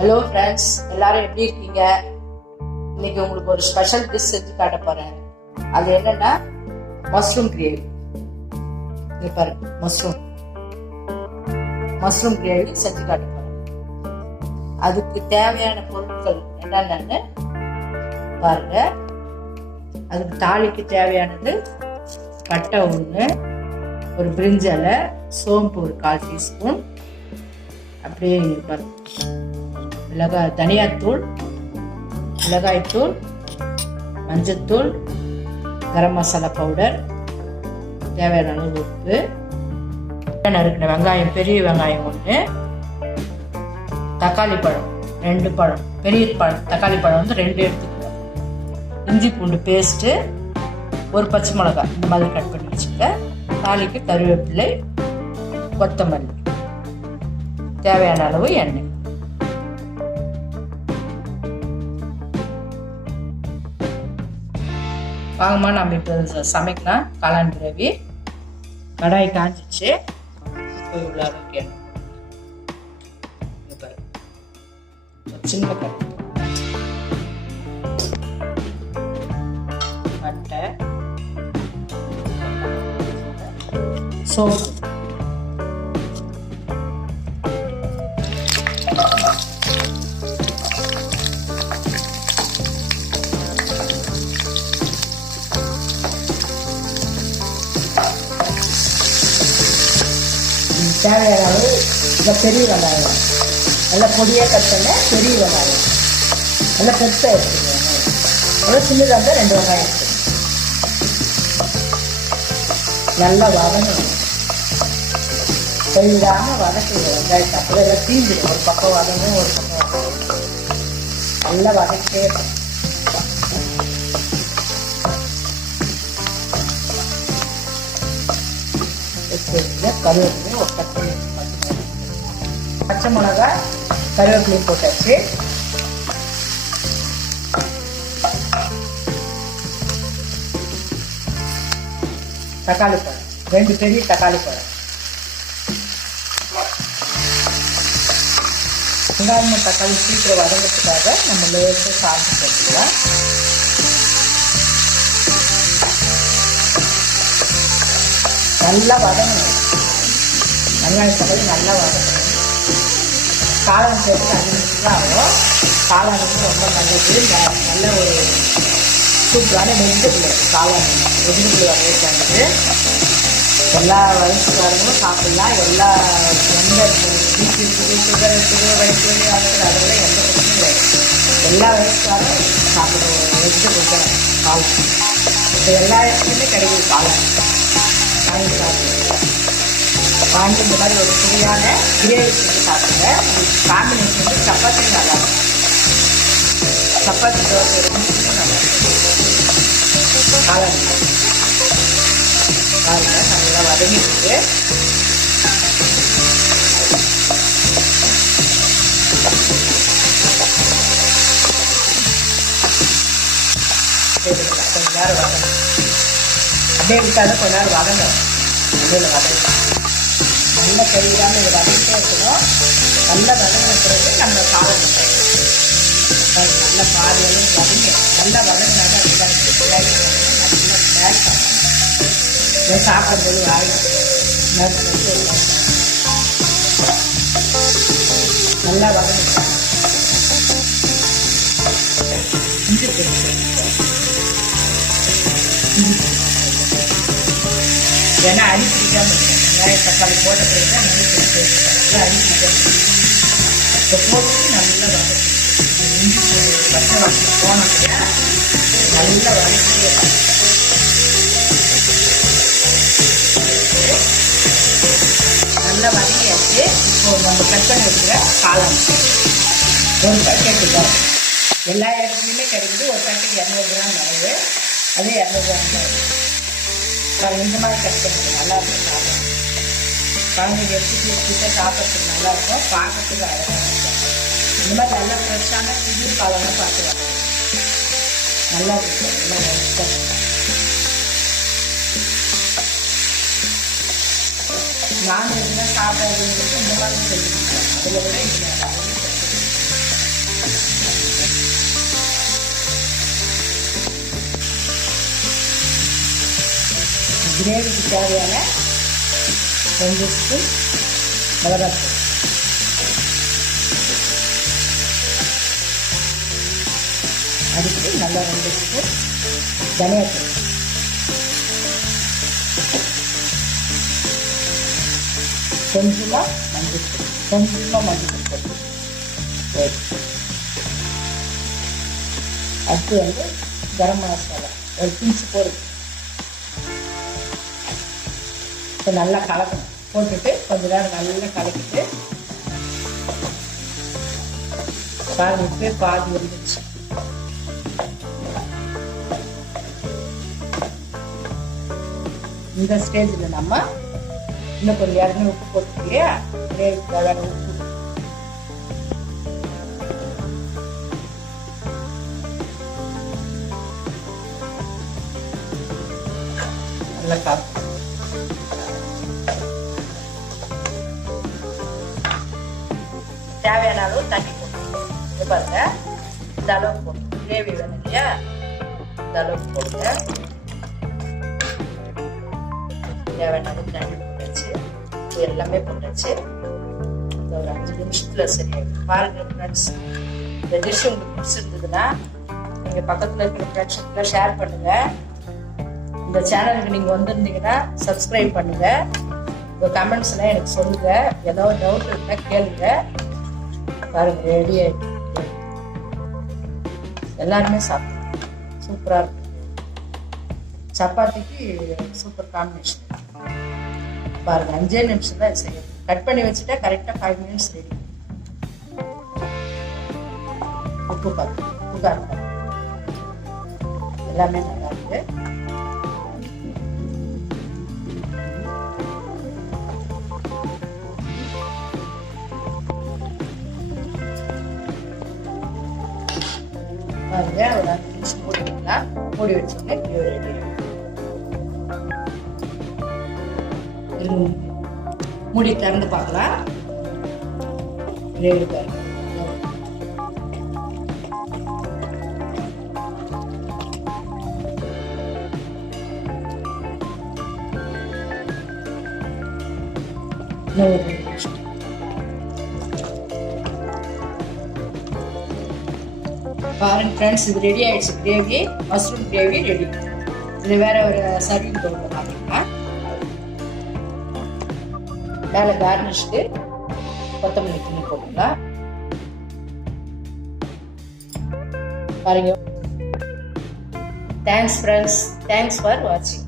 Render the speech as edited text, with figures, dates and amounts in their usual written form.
Hello friends, எல்லாரும் எப்படி இருக்கீங்க? இன்னைக்கு உங்களுக்கு ஒரு ஸ்பெஷல் டிஷ் செஞ்சு காட்ட போறேன். அது என்னன்னா மஷ்ரூம் கிரேவி. பாருங்க, மஷ்ரூம் கிரேவி செஞ்சு காட்ட போறேன். அதுக்கு தேவையான பொருட்கள் என்னென்னு பாருங்க. அதுக்கு தாளிக்கு தேவையானது பட்டை 1, ஒரு பிரிஞ்சி இலை, சோம்பு ஒரு 1/4 டீஸ்பூன், அப்படியே தனியாத்தூள், மிளகாய்த்தூள், மஞ்சத்தூள், கரம் மசாலா பவுடர், தேவையான அளவு உப்பு, நறுக்கின வெங்காயம், பெரிய வெங்காயம் 1, தக்காளி பழம் 2 பழம், பெரிய தக்காளி பழம் 2 எடுத்துக்கிறோம், இஞ்சி பூண்டு பேஸ்ட்டு, ஒரு பச்சை மிளகாய் இந்த மாதிரி கட் பண்ணி வச்சுக்க, தாளிக்கு கருவேப்பிலை, கொத்தமல்லி, தேவையான அளவு எண்ணெய். வாங்கம்மா, நம்ம இப்போ சமைக்கலாம். காளான் கிரேவி. கடாய் காஞ்சிச்சு. இப்போ இவ்வளோ அளவுக்கு எண்ணெய் சின்ன பட்டை, சோம்பு, தேவையான அளவு இந்த பெரிய வெங்காயம், நல்லா பொடியாக கட் பண்ண பெரிய வெங்காயம், நல்லா பெருசாக எடுத்துக்கோங்க. நல்லா சின்னதாக இருந்தால் 2 வெங்காயம் எடுத்துக்கணும். நல்லா வதங்கணும், கைவிடாமல் வதக்குங்க வெங்காயத்தை. அப்போ எல்லாம் தீந்துடும். ஒரு பக்கம் வதங்கும், ஒரு பக்கம் வதங்கும். நல்லா வதக்கிட்டே இருக்கும். கருவேப்பிலையும் ஒரு பச்சை மிளகா, கருவேப்பிலையும் போட்டாச்சு. தக்காளி பழம் 2 பெரிய தக்காளி பழம். வெங்காயம் தக்காளி சீக்கிரம் வதங்கிறதுக்காக நம்ம லேசாக சால்ட் போட்டுக்கலாம். நல்லா வதங்கணும். வெங்காயம் தக்காளி நல்லா வதங்கணும். காளான் சேர்த்து 5 நிமிஷம் தான் ஆகும். காளான் ரொம்ப நல்லது. நல்ல ஒரு சூப்பரான வெஜிடபிள். காளான் வெஜிடபிள் வகையை சேர்ந்தது. எல்லா வயசுக்காரங்களும் சாப்பிடலாம். எல்லா எந்த பிபி, சுகர், வயசு அதெல்லாம் எந்த பிரச்சனையும் இல்லை. எல்லா வயசுக்காரும் சாப்பிட்ற ஒரு வெஜிடபிள் தான் காளான். இப்போ எல்லா இடத்துலையுமே கிடைக்குது காளான். வாங்கி இந்த மாதிரி ஒரு சுவையான கிரேவி செஞ்சு சாப்பிடுங்க. காம்பினேஷன் சப்பாத்தி நல்லா இருக்கும். சப்பாத்தி தோசை நல்லா இருக்கும். காளான் பாருங்க, நல்லா வதங்கிட்டு கொஞ்ச நேரம் வதங்க. அப்படியே விட்டாலும் கொஞ்ச நேரம் வதங்க. அதில் வதங்க நல்லா கைவிடாமல் இதை வதங்கிட்டே இருக்கணும். நல்லா வதங்கின பிறகு நம்ம காளான் நல்லா பாதியெல்லாம் வதங்க. நல்லா வதங்கினாதான் நல்லா பேக் ஆகும். இதை சாப்பிடும்போது வாங்கிட்டு நல்லா வதங்கிட்டேன். இஞ்சி போட்டு ஏன்னா அடி பிடிக்காம இருக்கும். வெங்காயம் தக்காளி போட்ட பிறகு தான் அடி பிடிக்காம. இப்போ போட்டு நல்லா வதக்கணும். இஞ்சி பச்சை வாசனை போனோம்னா நல்லா வதக்கிட்டே நல்லா வதக்கியாச்சு. இப்போ நம்ம கட் பண்ணி வைக்கிற காளான் ஒரு பேக்கெட்டு தான். எல்லா இடத்துலையுமே கிடைக்குது. ஒரு பேக்கெட் 200 கிராம் அளவு. அதே 200 கிராம் அளவு. இந்த மாதிரி கட் பண்ணிட்டு நல்லா இருக்கும். சாப்பிடும் குழந்தைங்க எடுத்து பீஸாக சாப்பிட்றதுக்கு நல்லாயிருக்கும். பார்க்கறதுக்கு அழகாக இருக்கும். இந்த மாதிரி நல்லா ஃப்ரெஷ்ஷான புது காலம்லாம் பார்த்துக்கலாம். நல்லா இருக்கும். நல்லா இஷ்டம். நான்வெஜ்லாம் சாப்பிட்றதுங்களுக்கு இந்த மாதிரி செஞ்சுருக்கேன். அதில் விட இது கிரேவிக்கு தேவையான 2 ஸ்பூன் மிளகாத்தூள், அதுக்கு நல்லா 2 ஸ்பூன் தனியாத்தூள், கொஞ்சமாக மஞ்சள் தூள். அடுத்து வந்து கரம் மசாலா ஒரு பிஞ்சு போடுது. இப்போ நல்லா கலக்கணும். போட்டுட்டு கொஞ்ச நேரம் நல்லா கலக்கிட்டு பாருங்க பாதி வந்துடுச்சு. இந்த ஸ்டேஜில் நம்ம இன்னும் கொஞ்சம் இறங்கி உப்பு போட்டு இல்லையா, கிரேவிக்கு தேவையான உப்பு நல்லா காக்கும். தேவையான அளவு தண்ணி போட்டுருங்க. இது பாருங்க, இந்த அளவுக்கு போட்டு கிரேவி வேணும் இல்லையா, இந்த அளவுக்கு போடுங்க. தேவையான அளவு தண்ணி போட்டாச்சு, எல்லாமே போட்டாச்சு. ஒரு 5 நிமிஷத்துல சரியாயிடும். பாருங்க ஃப்ரெண்ட்ஸ், இந்த டிஷ் உங்களுக்கு பிடிச்சிருந்ததுன்னா நீங்க பக்கத்துல இருக்கிற ஃப்ரெண்ட்ஸ்க்கு ஷேர் பண்ணுங்க. இந்த சேனலுக்கு நீங்க வந்திருந்தீங்கன்னா சப்ஸ்கிரைப் பண்ணுங்க. உங்க கமெண்ட்ஸ் எல்லாம் எனக்கு சொல்லுங்க. ஏதாவது டவுட் இருந்தா கேளுங்க. பாருங்க ரெடி ஆயிடுச்சு. எல்லாருமே சாப்பிடுங்க. சூப்பரா இருக்கு. சப்பாத்திக்கு சூப்பர் காம்பினேஷன். பாருங்க 5 நிமிஷம் தான் செய்யணும். கட் பண்ணி வச்சுட்டா கரெக்டா 5 மினிட்ஸ் ரெடி. உப்பு பார்த்து உப்பு எல்லாமே நல்லா இருக்கு. பாருங்க ஒரு 5 நிமிஷம் மூடி வைக்கலாம். மூடி வச்சோன்னே ரெடி. மூடி திறந்து பார்க்கலாம். கிரேவி பாருங்க. பாருங்க ஃப்ரெண்ட்ஸ், இது ரெடி ஆயிடுச்சு. Gravy, mushroom gravy ready. இது வேற ஒரு சர்விங் பவுல்ல மாத்திக்கலாம். மேலே கார்னிஷ்க்கு கொத்தமல்லி தூள் போட்டுக்கலாம். பாருங்க. தேங்க்ஸ் ஃப்ரெண்ட்ஸ், தேங்க்ஸ் ஃபார் வாட்சிங்.